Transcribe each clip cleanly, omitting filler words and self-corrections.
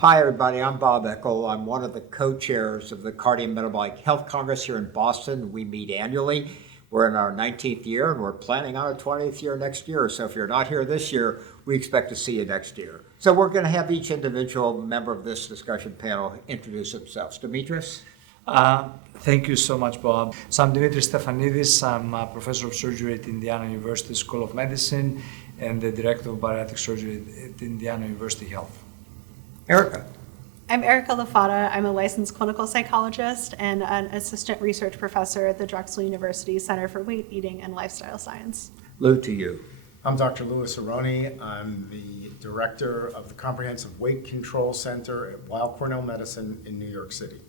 Hi, everybody. I'm Bob Eckel. I'm one of the co-chairs of the Cardiometabolic Health Congress here in Boston. We meet annually. We're in our 19th year, and we're planning on a 20th year next year. So if you're not here this year, we expect to see you next year. So we're going to have each individual member of this discussion panel introduce themselves. Demetrius? Thank you so much, Bob. So I'm Dimitris Stefanidis. I'm a professor of surgery at Indiana University School of Medicine and the director of bariatric surgery at Indiana University Health. Erica? I'm Erica Lafata. I'm a licensed clinical psychologist and an assistant research professor at the Drexel University Center for Weight, Eating, and Lifestyle Science. Lou, to you. I'm Dr. Louis Aroni. I'm the director of the Comprehensive Weight Control Center at Weill Cornell Medicine in New York City.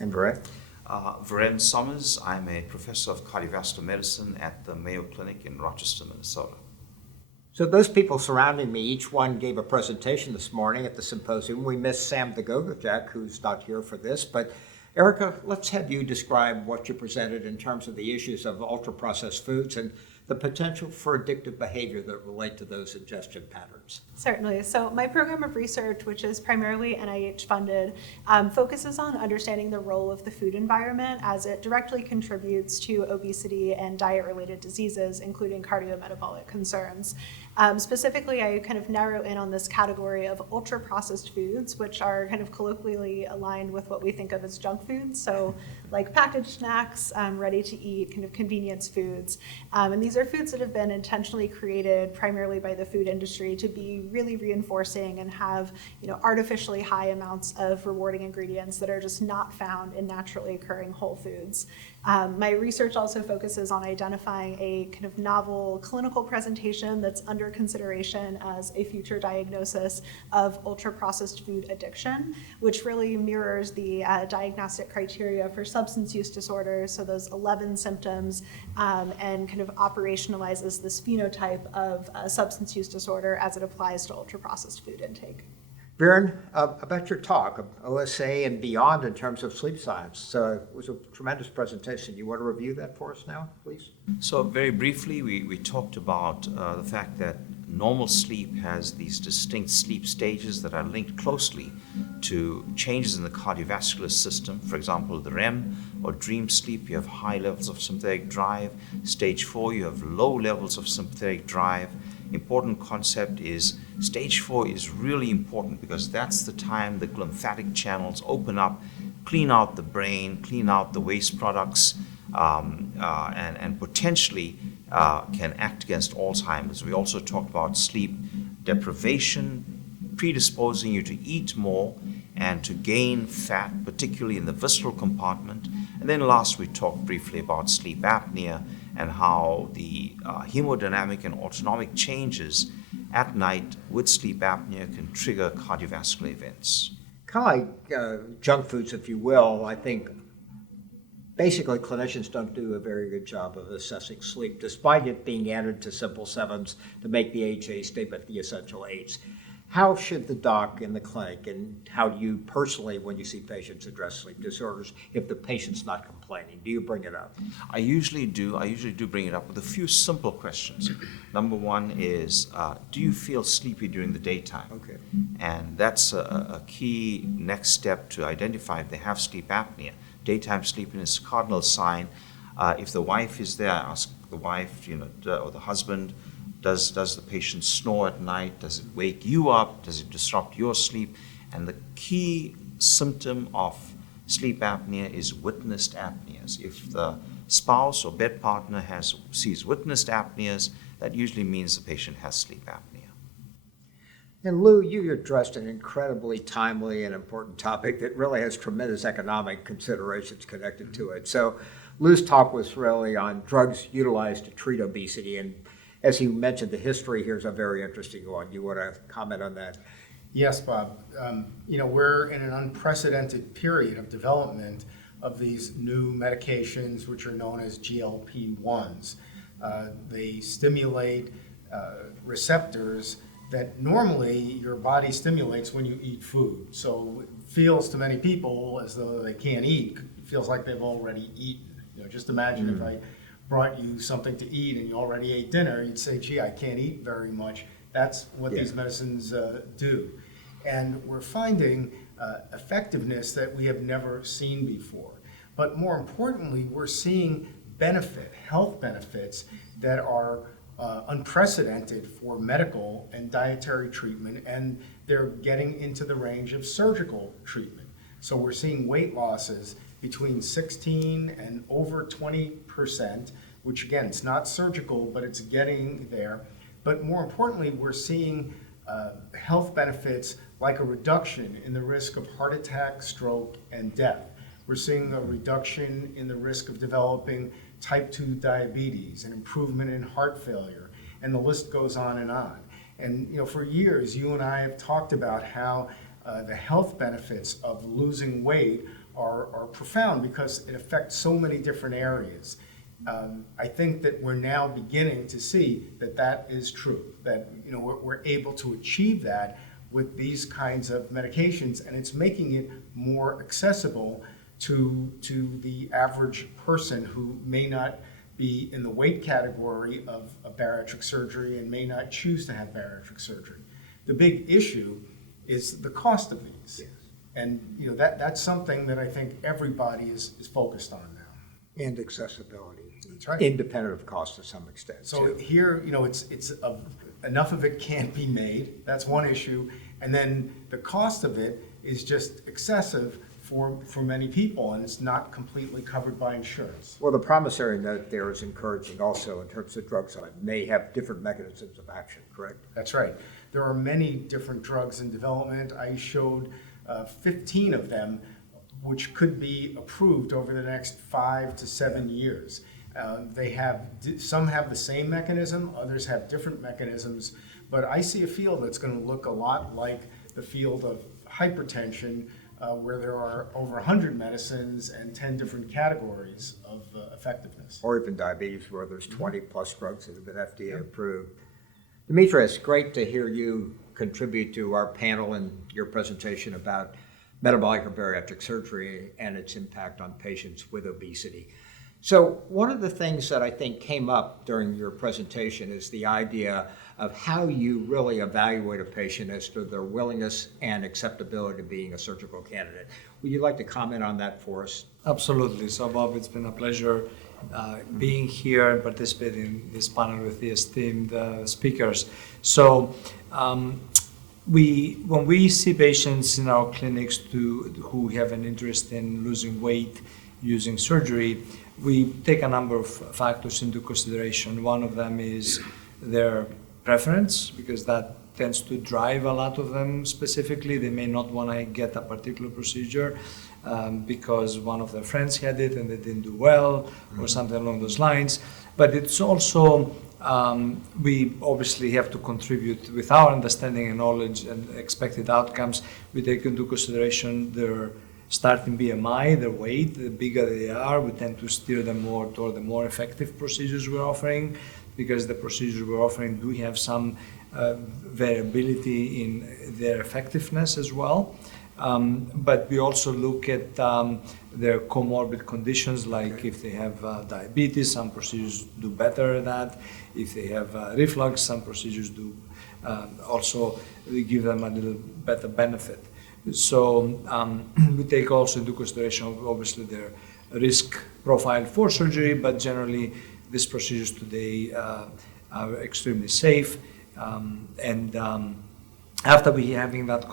And Brett? Varen Summers. I'm a professor of cardiovascular medicine at the Mayo Clinic in Rochester, Minnesota. So those people surrounding me, each one gave a presentation this morning at the symposium. We missed Sam the Gogojek, who's not here for this, but Erica, let's have you describe what you presented in terms of the issues of ultra-processed foods and the potential for addictive behavior that relate to those ingestion patterns. Certainly. So my program of research, which is primarily NIH funded, focuses on understanding the role of the food environment as it directly contributes to obesity and diet-related diseases, including cardiometabolic concerns. Specifically, I kind of narrow in on this category of ultra-processed foods, which are kind of colloquially aligned with what we think of as junk foods. So like packaged snacks, ready to eat, kind of convenience foods. And these are foods that have been intentionally created primarily by the food industry to be really reinforcing and have, artificially high amounts of rewarding ingredients that are just not found in naturally occurring whole foods. My research also focuses on identifying a kind of novel clinical presentation that's under consideration as a future diagnosis of ultra-processed food addiction, which really mirrors the diagnostic criteria for substance use disorders, so those 11 symptoms, and kind of operationalizes this phenotype of substance use disorder as it applies to ultra-processed food intake. Viren, about your talk of OSA and beyond in terms of sleep science. So it was a tremendous presentation. You want to review that for us now, please? So very briefly, we talked about the fact that normal sleep has these distinct sleep stages that are linked closely to changes in the cardiovascular system. For example, the REM or dream sleep, you have high levels of sympathetic drive. Stage 4, you have low levels of sympathetic drive. Important concept is stage 4 is really important because that's the time the lymphatic channels open up, clean out the brain, clean out the waste products, and potentially can act against Alzheimer's. We also talked about sleep deprivation, predisposing you to eat more and to gain fat, particularly in the visceral compartment. And then last, we talked briefly about sleep apnea and how the hemodynamic and autonomic changes at night with sleep apnea can trigger cardiovascular events. Kind of like junk foods, if you will. I think basically clinicians don't do a very good job of assessing sleep, despite it being added to Simple Sevens to make the AHA statement the essential aids. How should the doc in the clinic, and how do you personally, when you see patients, address sleep disorders if the patient's not complaining? Do you bring it up? I usually do bring it up with a few simple questions. Number one is, do you feel sleepy during the daytime? Okay. And that's a key next step to identify if they have sleep apnea. Daytime sleepiness, cardinal sign. If the wife is there, I ask the wife, or the husband, does the patient snore at night? Does it wake you up? Does it disrupt your sleep? And the key symptom of sleep apnea is witnessed apneas. If the spouse or bed partner sees witnessed apneas, that usually means the patient has sleep apnea. And Lou, you addressed an incredibly timely and important topic that really has tremendous economic considerations connected to it. So Lou's talk was really on drugs utilized to treat obesity, and as you mentioned, the history here is a very interesting one. You want to comment on that? Yes, Bob. We're in an unprecedented period of development of these new medications, which are known as GLP-1s. They stimulate receptors that normally your body stimulates when you eat food. So it feels to many people as though they can't eat. It feels like they've already eaten. Just imagine if I brought you something to eat and you already ate dinner, you'd say, gee, I can't eat very much. That's what these medicines do. And we're finding effectiveness that we have never seen before. But more importantly, we're seeing health benefits that are unprecedented for medical and dietary treatment, and they're getting into the range of surgical treatment. So we're seeing weight losses between 16 and over 20%, which again, it's not surgical, but it's getting there. But more importantly, we're seeing health benefits like a reduction in the risk of heart attack, stroke, and death. We're seeing a reduction in the risk of developing type 2 diabetes, an improvement in heart failure, and the list goes on and on. And for years, you and I have talked about how the health benefits of losing weight are profound because it affects so many different areas. I think that we're now beginning to see that that is true, that we're able to achieve that with these kinds of medications, and it's making it more accessible to the average person who may not be in the weight category of bariatric surgery and may not choose to have bariatric surgery. The big issue is the cost of these. Yes. And that's something that I think everybody is focused on now. And accessibility. That's right. Independent of cost to some extent. So too. here, enough of it can't be made. That's one issue. And then the cost of it is just excessive for many people, and it's not completely covered by insurance. Well, the promissory note there is encouraging also in terms of drugs that may have different mechanisms of action, correct? That's right. There are many different drugs in development. I showed 15 of them which could be approved over the next 5 to 7 years. Some have the same mechanism, others have different mechanisms, but I see a field that's going to look a lot like the field of hypertension, where there are over 100 medicines and 10 different categories of effectiveness. Or even diabetes, where there's 20 plus drugs that have been FDA approved. Demetrius, great to hear you contribute to our panel and your presentation about metabolic or bariatric surgery and its impact on patients with obesity. So one of the things that I think came up during your presentation is the idea of how you really evaluate a patient as to their willingness and acceptability to being a surgical candidate. Would you like to comment on that for us? Absolutely. So, Bob, it's been a pleasure being here and participating in this panel with the esteemed speakers. So, when we see patients in our clinics who have an interest in losing weight using surgery, we take a number of factors into consideration. One of them is their preference, because that tends to drive a lot of them specifically. They may not want to get a particular procedure because one of their friends had it and they didn't do well, or something along those lines. But it's also, we obviously have to contribute with our understanding and knowledge and expected outcomes. We take into consideration their starting BMI, their weight. The bigger they are, we tend to steer them more toward the more effective procedures we're offering, because the procedures we're offering do have some variability in their effectiveness as well. But we also look at their comorbid conditions, like if they have diabetes, some procedures do better at that. If they have reflux, some procedures do also give them a little better benefit. So we take also into consideration, obviously, their risk profile for surgery, but generally these procedures today are extremely safe. After we having that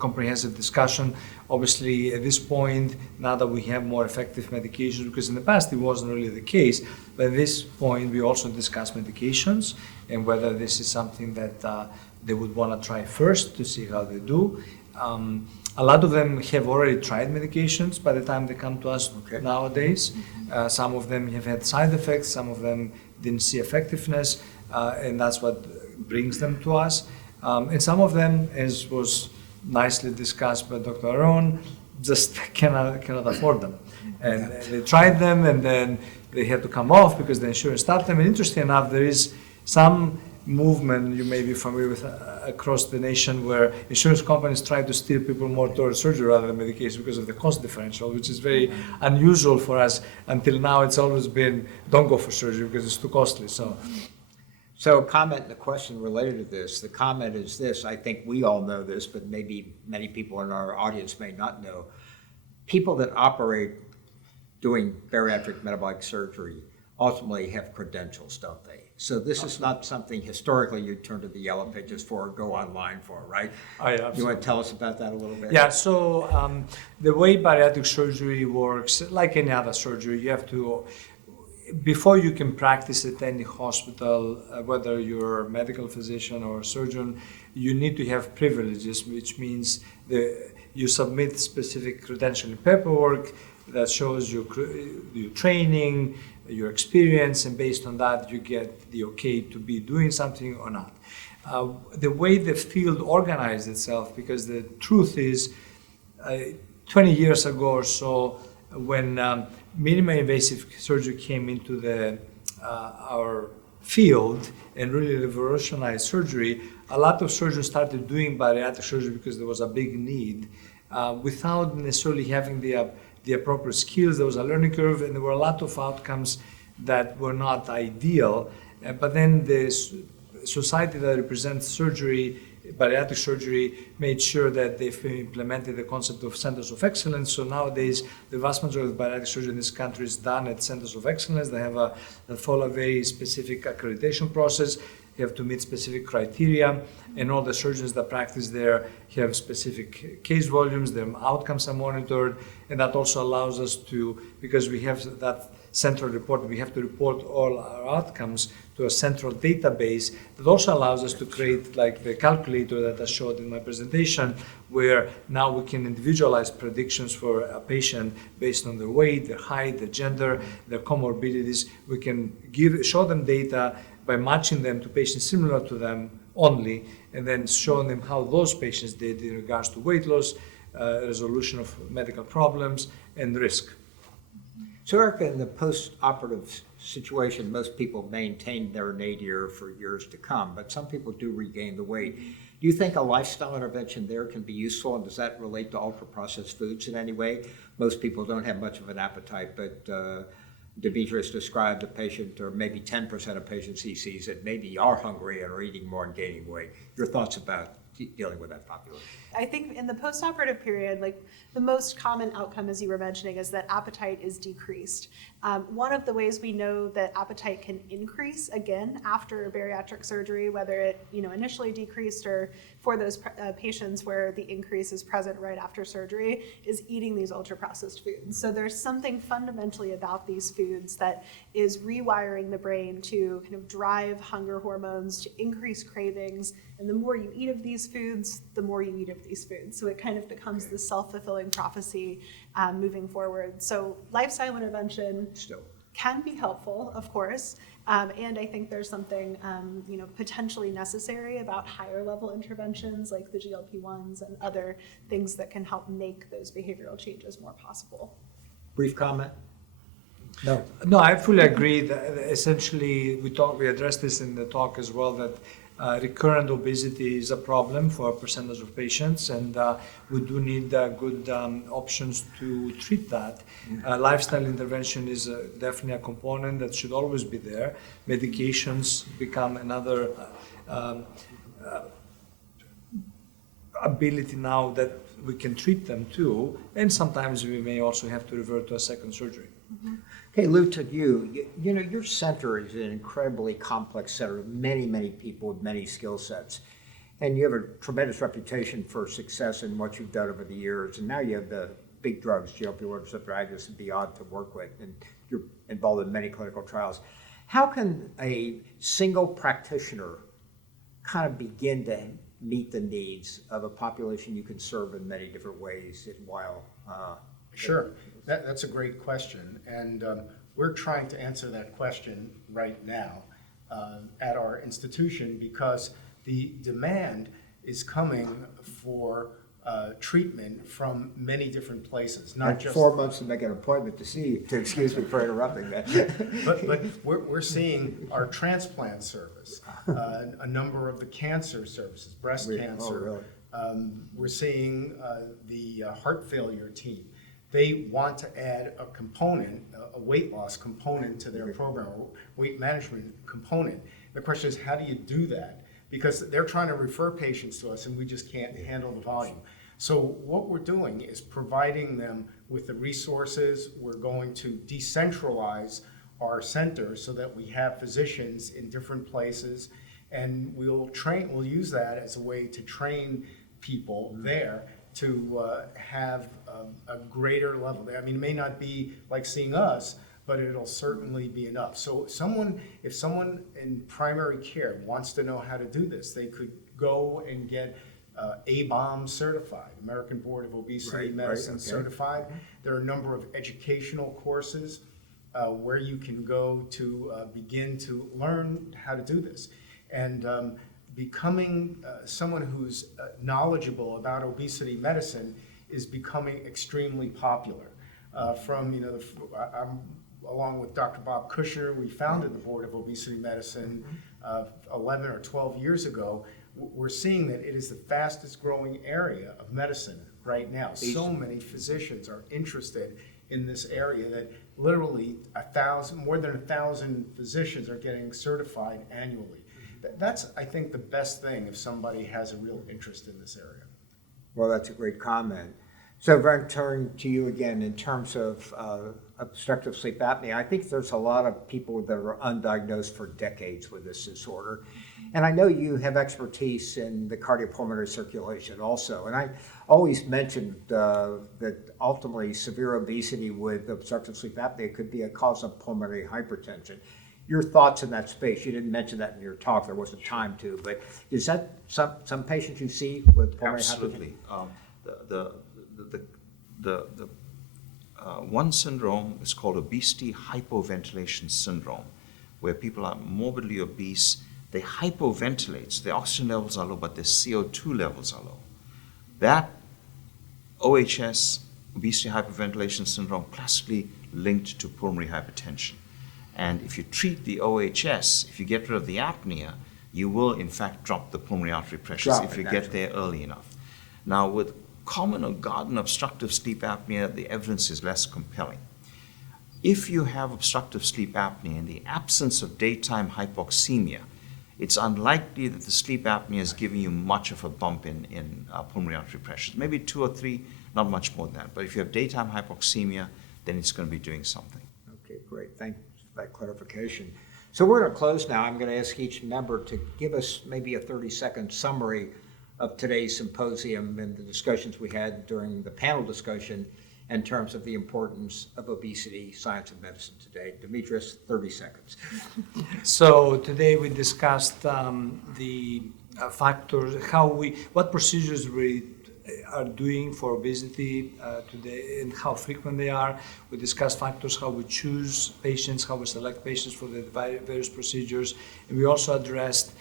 comprehensive discussion, obviously at this point, now that we have more effective medications, because in the past it wasn't really the case, but at this point we also discuss medications and whether this is something that they would want to try first to see how they do. A lot of them have already tried medications by the time they come to us nowadays. Some of them have had side effects, some of them didn't see effectiveness, and that's what brings them to us. And some of them, as was nicely discussed by Dr. Aron, just cannot afford them. And they tried them and then they had to come off because the insurance stopped them. And interesting enough, there is some movement, you may be familiar with, across the nation, where insurance companies try to steer people more towards surgery rather than medication because of the cost differential, which is very unusual for us. Until now, it's always been, don't go for surgery because it's too costly. So So a comment and a question related to this. The comment is this, I think we all know this, but maybe many people in our audience may not know. People that operate doing bariatric metabolic surgery ultimately have credentials, don't they? So this is not something historically you turn to the yellow pages for or go online for, right? You want to tell us about that a little bit? Yeah, so the way bariatric surgery works, like any other surgery, you have to, before you can practice at any hospital, whether you're a medical physician or a surgeon, you need to have privileges, which means you submit specific credentialing paperwork that shows your training, your experience, and based on that, you get the okay to be doing something or not. The way the field organized itself, because the truth is, 20 years ago or so, when minimally invasive surgery came into our field and really revolutionized surgery, a lot of surgeons started doing bariatric surgery because there was a big need without necessarily having the appropriate skills. There was a learning curve, and there were a lot of outcomes that were not ideal. But then the society that represents surgery, bariatric surgery, made sure that they've implemented the concept of centers of excellence. So nowadays, the vast majority of bariatric surgery in this country is done at centers of excellence. They follow a very specific accreditation process. You have to meet specific criteria, and all the surgeons that practice there have specific case volumes, their outcomes are monitored, and that also allows us to, because we have that central report, we have to report all our outcomes to a central database that also allows us to create like the calculator that I showed in my presentation, where now we can individualize predictions for a patient based on their weight, their height, their gender, their comorbidities. We can show them data by matching them to patients similar to them only, and then showing them how those patients did in regards to weight loss, resolution of medical problems, and risk. So Erica, in the post-operative situation, most people maintain their nadir for years to come, but some people do regain the weight. Do you think a lifestyle intervention there can be useful, and does that relate to ultra-processed foods in any way? Most people don't have much of an appetite, but Demetrius described a patient, or maybe 10% of patients he sees that maybe are hungry and are eating more and gaining weight. Your thoughts about dealing with that population? I think in the postoperative period, like the most common outcome, as you were mentioning, is that appetite is decreased. One of the ways we know that appetite can increase again after bariatric surgery, whether it initially decreased or for those patients where the increase is present right after surgery, is eating these ultra-processed foods. So there's something fundamentally about these foods that is rewiring the brain to kind of drive hunger hormones, to increase cravings, and the more you eat of these foods, the more you eat of these foods. So it kind of becomes this self-fulfilling prophecy moving forward. So lifestyle intervention can be helpful, of course, and I think there's something potentially necessary about higher level interventions like the GLP-1s and other things that can help make those behavioral changes more possible. Brief comment? No, I fully agree that essentially we addressed this in the talk as well, that recurrent obesity is a problem for a percentage of patients, and we do need good options to treat that. Lifestyle intervention is definitely a component that should always be there. Medications become another ability now that we can treat them too, and sometimes we may also have to revert to a second surgery. Mm-hmm. Okay, Lou, to you, your center is an incredibly complex center of many, many people with many skill sets. And you have a tremendous reputation for success in what you've done over the years. And now you have the big drugs, GLP-1 receptor agonists and beyond, to work with. And you're involved in many clinical trials. How can a single practitioner kind of begin to meet the needs of a population you can serve in many different ways while Sure, that's a great question, and we're trying to answer that question right now at our institution, because the demand is coming for treatment from many different places, not just 4 months to make an appointment to see you. Excuse me for interrupting that. but we're seeing our transplant service, a number of the cancer services, breast cancer. Oh, really? We're seeing the heart failure team. They want to add a component, a weight loss component to their program, or weight management component. The question is, how do you do that? Because they're trying to refer patients to us and we just can't handle the volume. So what we're doing is providing them with the resources. We're going to decentralize our center so that we have physicians in different places, and we'll use that as a way to train people there to have a greater level. I mean, it may not be like seeing us, but it'll certainly be enough. So if someone in primary care wants to know how to do this, they could go and get ABOM certified, American Board of Obesity Medicine certified. There are a number of educational courses where you can go to begin to learn how to do this. And becoming someone who's knowledgeable about obesity medicine is becoming extremely popular. Along with Dr. Bob Kushner, we founded the Board of Obesity Medicine 11 or 12 years ago. We're seeing that it is the fastest growing area of medicine right now. So many physicians are interested in this area that literally more than 1,000 physicians are getting certified annually. That's, I think, the best thing if somebody has a real interest in this area. Well, that's a great comment. So, Vern, turn to you again in terms of obstructive sleep apnea. I think there's a lot of people that are undiagnosed for decades with this disorder. And I know you have expertise in the cardiopulmonary circulation also. And I always mentioned that ultimately severe obesity with obstructive sleep apnea could be a cause of pulmonary hypertension. Your thoughts in that space? You didn't mention that in your talk. There wasn't time to. But is that some patients you see with pulmonary hypertension? Absolutely. The one syndrome is called obesity hypoventilation syndrome, where people are morbidly obese. They hypoventilate, so their oxygen levels are low, but their CO2 levels are low. That OHS, obesity hypoventilation syndrome, classically linked to pulmonary hypertension. And if you treat the OHS, if you get rid of the apnea, you will in fact drop the pulmonary artery pressures if you get there early enough. Now, with common or garden obstructive sleep apnea, the evidence is less compelling. If you have obstructive sleep apnea in the absence of daytime hypoxemia, it's unlikely that the sleep apnea is giving you much of a bump in pulmonary artery pressures. Maybe 2 or 3, not much more than that. But if you have daytime hypoxemia, then it's going to be doing something. Okay, great. Thanks for that clarification. So we're going to close now. I'm going to ask each member to give us maybe a 30-second summary of today's symposium and the discussions we had during the panel discussion in terms of the importance of obesity, science, and medicine today. Demetrius, 30 seconds. So today we discussed the factors, what procedures we are doing for obesity today and how frequent they are. We discussed factors, how we choose patients, how we select patients for the various procedures. And we also addressed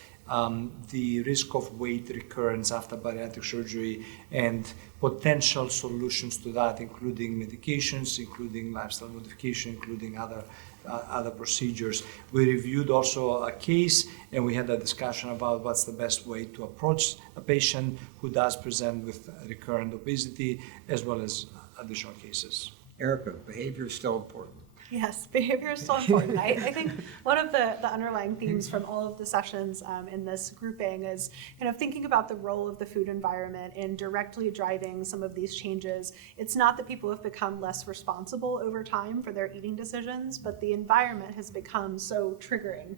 the risk of weight recurrence after bariatric surgery and potential solutions to that, including medications, including lifestyle modification, including other procedures. We reviewed also a case and we had a discussion about what's the best way to approach a patient who does present with recurrent obesity, as well as additional cases. Erica, behavior is still important. Yes, behavior is so important. I think one of the underlying themes from all of the sessions in this grouping is kind of thinking about the role of the food environment in directly driving some of these changes. It's not that people have become less responsible over time for their eating decisions, but the environment has become so triggering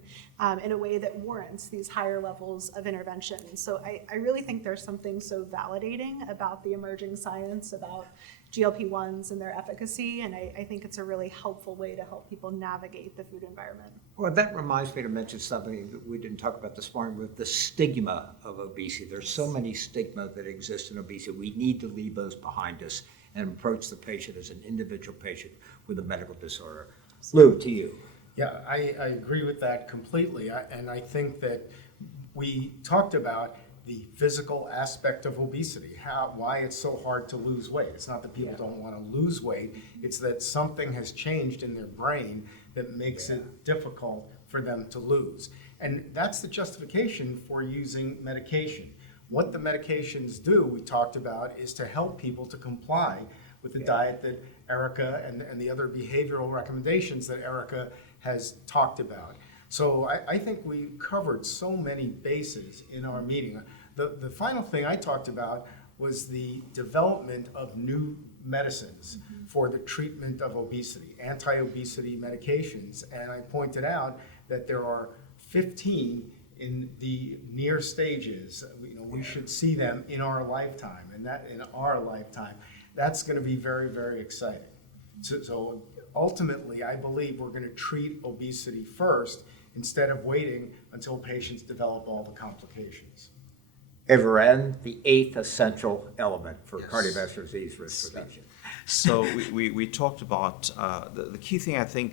in a way that warrants these higher levels of intervention. So I really think there's something so validating about the emerging science about GLP-1s and their efficacy, and I think it's a really helpful way to help people navigate the food environment. Well, that reminds me to mention something that we didn't talk about this morning with the stigma of obesity. There's so many stigma that exist in obesity. We need to leave those behind us and approach the patient as an individual patient with a medical disorder. Lou, to you. Yeah, I agree with that completely. And I think that we talked about the physical aspect of obesity, why it's so hard to lose weight. It's not that people don't want to lose weight, it's that something has changed in their brain that makes it difficult for them to lose. And that's the justification for using medication. What the medications do, we talked about, is to help people to comply with the diet that Erica and the other behavioral recommendations that Erica has talked about. So I think we covered so many bases in our meeting. The final thing I talked about was the development of new medicines for the treatment of obesity, anti-obesity medications. And I pointed out that there are 15 in the near stages. We should see them in our lifetime, and that in our lifetime, that's going to be very, very exciting. So ultimately, I believe we're going to treat obesity first instead of waiting until patients develop all the complications. Everend, the 8th essential element for Yes. cardiovascular disease risk reduction. So we talked about the key thing I think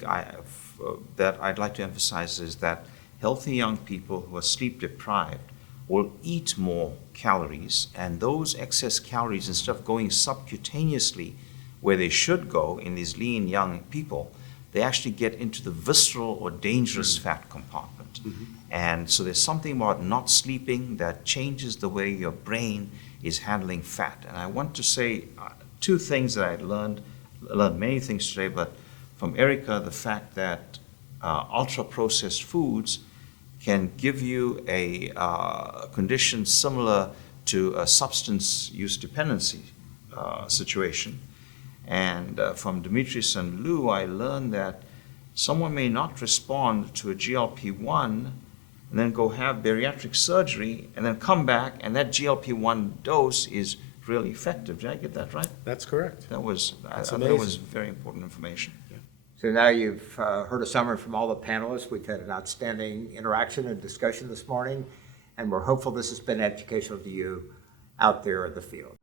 that I'd like to emphasize is that healthy young people who are sleep deprived will eat more calories, and those excess calories, instead of going subcutaneously where they should go in these lean young people, they actually get into the visceral or dangerous fat compartment. And so there's something about not sleeping that changes the way your brain is handling fat. And I want to say two things that I learned many things today, but from Erica, the fact that ultra-processed foods can give you a condition similar to a substance use dependency situation. And from Demetrius and Lou, I learned that someone may not respond to a GLP-1 and then go have bariatric surgery and then come back, and that GLP-1 dose is really effective. Did I get that right? That's correct. I thought it amazing. was very important information. So now you've heard a summary from all the panelists. We've had an outstanding interaction and discussion this morning, and we're hopeful this has been educational to you out there in the field.